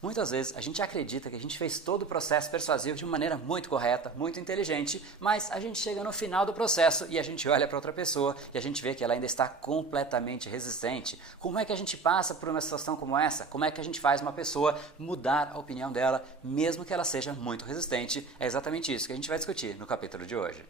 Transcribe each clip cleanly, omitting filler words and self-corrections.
Muitas vezes a gente acredita que a gente fez todo o processo persuasivo de uma maneira muito correta, muito inteligente, mas a gente chega no final do processo e a gente olha para outra pessoa e a gente vê que ela ainda está completamente resistente. Como é que a gente passa por uma situação como essa? Como é que a gente faz uma pessoa mudar a opinião dela, mesmo que ela seja muito resistente? É exatamente isso que a gente vai discutir no capítulo de hoje.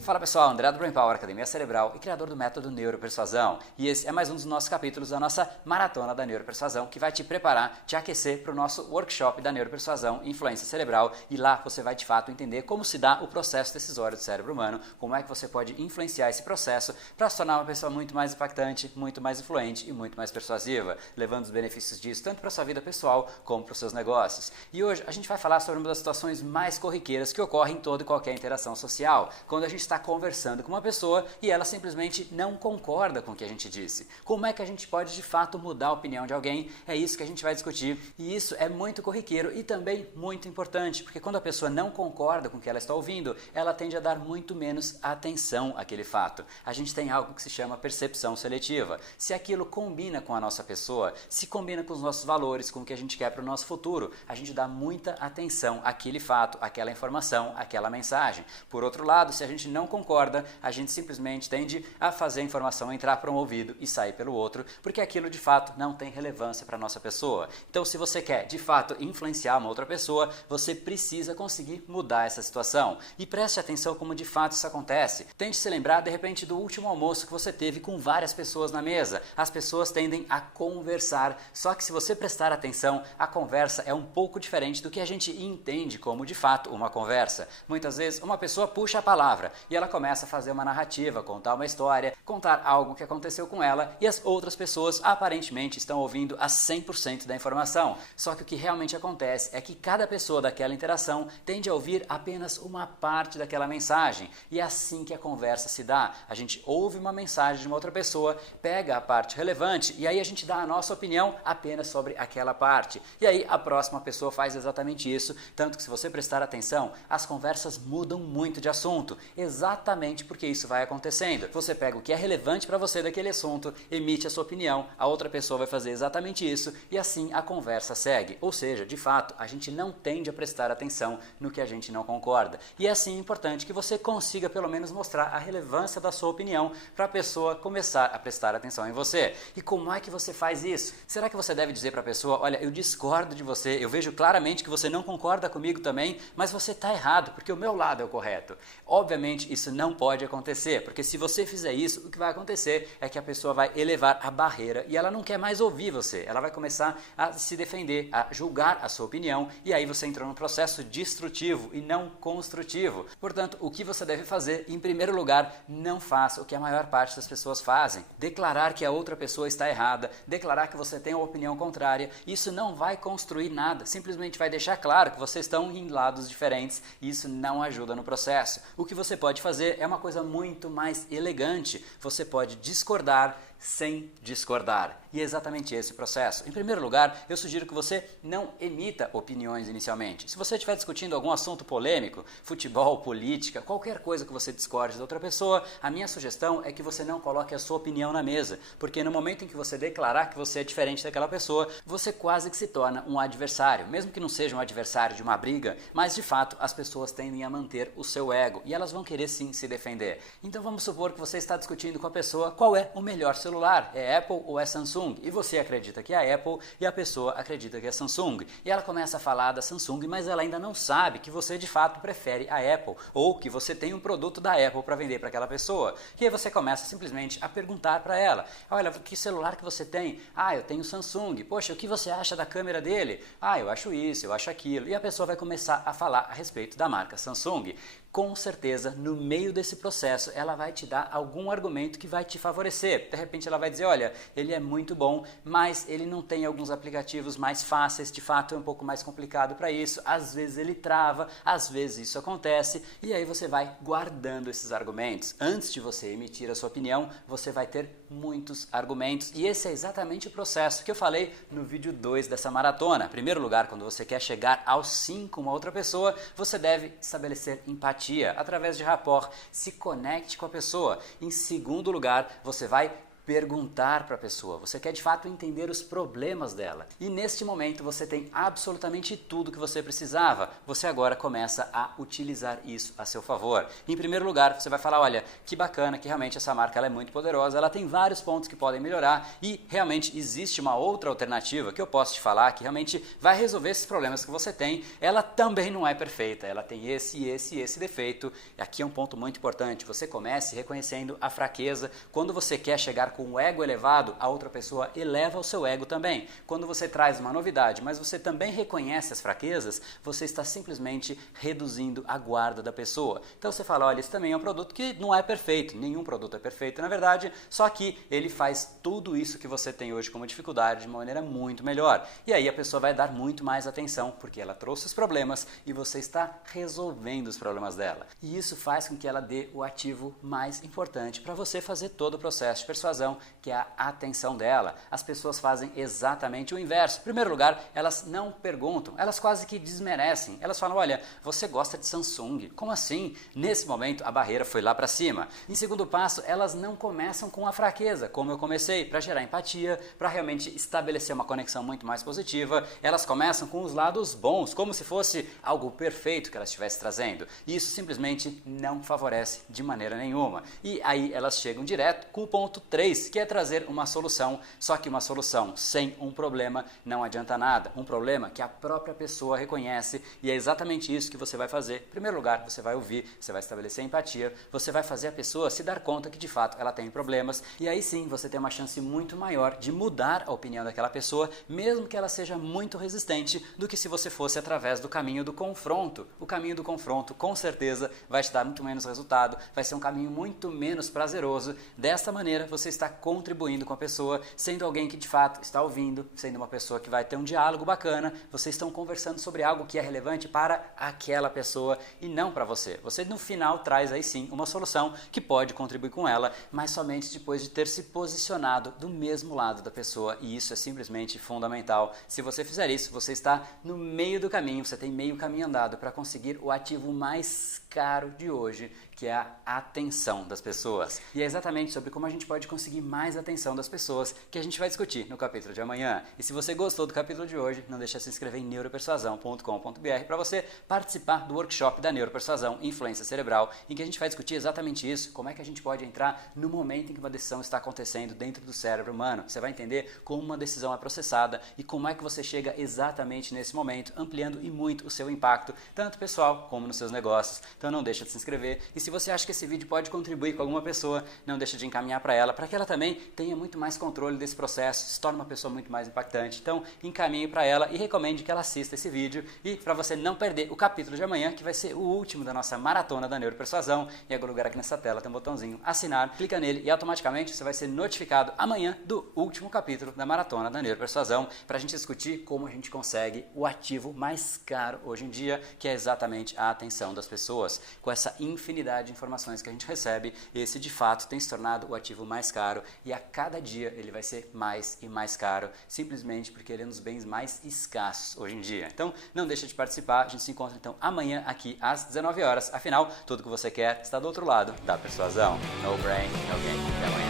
Fala pessoal, André do Brain Power, Academia Cerebral e criador do método Neuropersuasão. E esse é mais um dos nossos capítulos da nossa maratona da Neuropersuasão, que vai te preparar, te aquecer para o nosso workshop da Neuropersuasão Influência Cerebral. E lá você vai de fato entender como se dá o processo decisório do cérebro humano, como é que você pode influenciar esse processo para se tornar uma pessoa muito mais impactante, muito mais influente e muito mais persuasiva, levando os benefícios disso tanto para a sua vida pessoal como para os seus negócios. E hoje a gente vai falar sobre uma das situações mais corriqueiras que ocorrem em toda e qualquer interação social, quando a gente está conversando com uma pessoa e ela simplesmente não concorda com o que a gente disse. Como é que a gente pode de fato mudar a opinião de alguém? É isso que a gente vai discutir e isso é muito corriqueiro e também muito importante, porque quando a pessoa não concorda com o que ela está ouvindo, ela tende a dar muito menos atenção àquele fato. A gente tem algo que se chama percepção seletiva. Se aquilo combina com a nossa pessoa, se combina com os nossos valores, com o que a gente quer para o nosso futuro, a gente dá muita atenção àquele fato, àquela informação, àquela mensagem. Por outro lado, se a gente não concorda, a gente simplesmente tende a fazer a informação entrar por um ouvido e sair pelo outro, porque aquilo de fato não tem relevância para a nossa pessoa. Então, se você quer de fato influenciar uma outra pessoa, você precisa conseguir mudar essa situação. E preste atenção como de fato isso acontece. Tente se lembrar de repente do último almoço que você teve com várias pessoas na mesa. As pessoas tendem a conversar, só que se você prestar atenção, a conversa é um pouco diferente do que a gente entende como de fato uma conversa. Muitas vezes uma pessoa puxa a palavra e ela começa a fazer uma narrativa, contar uma história, contar algo que aconteceu com ela e as outras pessoas aparentemente estão ouvindo a 100% da informação. Só que o que realmente acontece é que cada pessoa daquela interação tende a ouvir apenas uma parte daquela mensagem e é assim que a conversa se dá. A gente ouve uma mensagem de uma outra pessoa, pega a parte relevante e aí a gente dá a nossa opinião apenas sobre aquela parte. E aí a próxima pessoa faz exatamente isso, tanto que se você prestar atenção, as conversas mudam muito de assunto. Exatamente porque isso vai acontecendo. Você pega o que é relevante para você daquele assunto, emite a sua opinião, a outra pessoa vai fazer exatamente isso e assim a conversa segue. Ou seja, de fato, a gente não tende a prestar atenção no que a gente não concorda. E é assim importante que você consiga pelo menos mostrar a relevância da sua opinião para a pessoa começar a prestar atenção em você. E como é que você faz isso? Será que você deve dizer para a pessoa, olha, eu discordo de você, eu vejo claramente que você não concorda comigo também, mas você está errado, porque o meu lado é o correto. Obviamente, isso não pode acontecer, porque se você fizer isso, o que vai acontecer é que a pessoa vai elevar a barreira e ela não quer mais ouvir você. Ela vai começar a se defender, a julgar a sua opinião e aí você entrou num processo destrutivo e não construtivo. Portanto, o que você deve fazer? Em primeiro lugar, não faça o que a maior parte das pessoas fazem. Declarar que a outra pessoa está errada, declarar que você tem uma opinião contrária, isso não vai construir nada, simplesmente vai deixar claro que vocês estão em lados diferentes e isso não ajuda no processo. O que você pode fazer é uma coisa muito mais elegante. Você pode discordar sem discordar. E é exatamente esse o processo. Em primeiro lugar, eu sugiro que você não emita opiniões inicialmente. Se você estiver discutindo algum assunto polêmico, futebol, política, qualquer coisa que você discorde da outra pessoa, a minha sugestão é que você não coloque a sua opinião na mesa, porque no momento em que você declarar que você é diferente daquela pessoa, você quase que se torna um adversário, mesmo que não seja um adversário de uma briga, mas de fato as pessoas tendem a manter o seu ego e elas vão querer sim se defender. Então vamos supor que você está discutindo com a pessoa qual é o melhor celular, é Apple ou é Samsung? E você acredita que é Apple e a pessoa acredita que é Samsung. E ela começa a falar da Samsung, mas ela ainda não sabe que você de fato prefere a Apple ou que você tem um produto da Apple para vender para aquela pessoa. E aí você começa simplesmente a perguntar para ela, olha, que celular que você tem? Ah, eu tenho Samsung. Poxa, o que você acha da câmera dele? Ah, eu acho isso, eu acho aquilo. E a pessoa vai começar a falar a respeito da marca Samsung. Com certeza, no meio desse processo, ela vai te dar algum argumento que vai te favorecer. De repente ela vai dizer, olha, ele é muito bom, mas ele não tem alguns aplicativos mais fáceis, de fato é um pouco mais complicado para isso, às vezes ele trava, às vezes isso acontece, e aí você vai guardando esses argumentos. Antes de você emitir a sua opinião, você vai ter muitos argumentos, e esse é exatamente o processo que eu falei no vídeo 2 dessa maratona. Em primeiro lugar, quando você quer chegar ao sim com uma outra pessoa, você deve estabelecer empatia. empatia, através de rapport. Se conecte com a pessoa. Em segundo lugar, você vai perguntar para a pessoa, você quer de fato entender os problemas dela. E neste momento você tem absolutamente tudo que você precisava. Você agora começa a utilizar isso a seu favor. Em primeiro lugar, você vai falar, olha, que bacana que realmente essa marca ela é muito poderosa, ela tem vários pontos que podem melhorar e realmente existe uma outra alternativa que eu posso te falar que realmente vai resolver esses problemas que você tem. Ela também não é perfeita, ela tem esse defeito. E aqui é um ponto muito importante, você comece reconhecendo a fraqueza. Quando você quer chegar com o ego elevado, a outra pessoa eleva o seu ego também. Quando você traz uma novidade, mas você também reconhece as fraquezas, você está simplesmente reduzindo a guarda da pessoa. Então você fala, olha, esse também é um produto que não é perfeito, nenhum produto é perfeito na verdade, só que ele faz tudo isso que você tem hoje como dificuldade de uma maneira muito melhor. E aí a pessoa vai dar muito mais atenção, porque ela trouxe os problemas e você está resolvendo os problemas dela. E isso faz com que ela dê o ativo mais importante para você fazer todo o processo de persuasão, que é a atenção dela. As pessoas fazem exatamente o inverso. Em primeiro lugar, elas não perguntam, elas quase que desmerecem. Elas falam, olha, você gosta de Samsung? Como assim? Nesse momento, a barreira foi lá para cima. Em segundo passo, elas não começam com a fraqueza, como eu comecei, para gerar empatia, para realmente estabelecer uma conexão muito mais positiva. Elas começam com os lados bons, como se fosse algo perfeito que ela estivesse trazendo. E isso simplesmente não favorece de maneira nenhuma. E aí elas chegam direto com o ponto 3, que é trazer uma solução, só que uma solução sem um problema não adianta nada. Um problema que a própria pessoa reconhece e é exatamente isso que você vai fazer. Em primeiro lugar, você vai ouvir, você vai estabelecer empatia, você vai fazer a pessoa se dar conta que de fato ela tem problemas e aí sim você tem uma chance muito maior de mudar a opinião daquela pessoa, mesmo que ela seja muito resistente, do que se você fosse através do caminho do confronto. O caminho do confronto com certeza vai te dar muito menos resultado, vai ser um caminho muito menos prazeroso. Desta maneira você está contribuindo com a pessoa, sendo alguém que de fato está ouvindo, sendo uma pessoa que vai ter um diálogo bacana, vocês estão conversando sobre algo que é relevante para aquela pessoa e não para você. Você no final traz aí sim uma solução que pode contribuir com ela, mas somente depois de ter se posicionado do mesmo lado da pessoa e isso é simplesmente fundamental. Se você fizer isso, você está no meio do caminho, você tem meio caminho andado para conseguir o ativo mais caro de hoje, que é a atenção das pessoas. E é exatamente sobre como a gente pode conseguir mais atenção das pessoas que a gente vai discutir no capítulo de amanhã. E se você gostou do capítulo de hoje, não deixe de se inscrever em neuropersuasão.com.br para você participar do workshop da Neuropersuasão Influência Cerebral, em que a gente vai discutir exatamente isso, como é que a gente pode entrar no momento em que uma decisão está acontecendo dentro do cérebro humano. Você vai entender como uma decisão é processada e como é que você chega exatamente nesse momento, ampliando e muito o seu impacto, tanto pessoal como nos seus negócios. Então não deixa de se inscrever e se você acha que esse vídeo pode contribuir com alguma pessoa, não deixa de encaminhar para ela, para que ela também tenha muito mais controle desse processo, se torne uma pessoa muito mais impactante. Então encaminhe para ela e recomende que ela assista esse vídeo e para você não perder o capítulo de amanhã, que vai ser o último da nossa maratona da Neuropersuasão. Em algum lugar aqui nessa tela tem um botãozinho assinar, clica nele e automaticamente você vai ser notificado amanhã do último capítulo da maratona da Neuropersuasão, para a gente discutir como a gente consegue o ativo mais caro hoje em dia, que é exatamente a atenção das pessoas. Com essa infinidade de informações que a gente recebe, esse de fato tem se tornado o ativo mais caro e a cada dia ele vai ser mais e mais caro, simplesmente porque ele é um dos bens mais escassos hoje em dia. Então não deixa de participar, a gente se encontra então amanhã aqui às 19 horas, afinal tudo que você quer está do outro lado da persuasão. No brain, no gain. Até amanhã.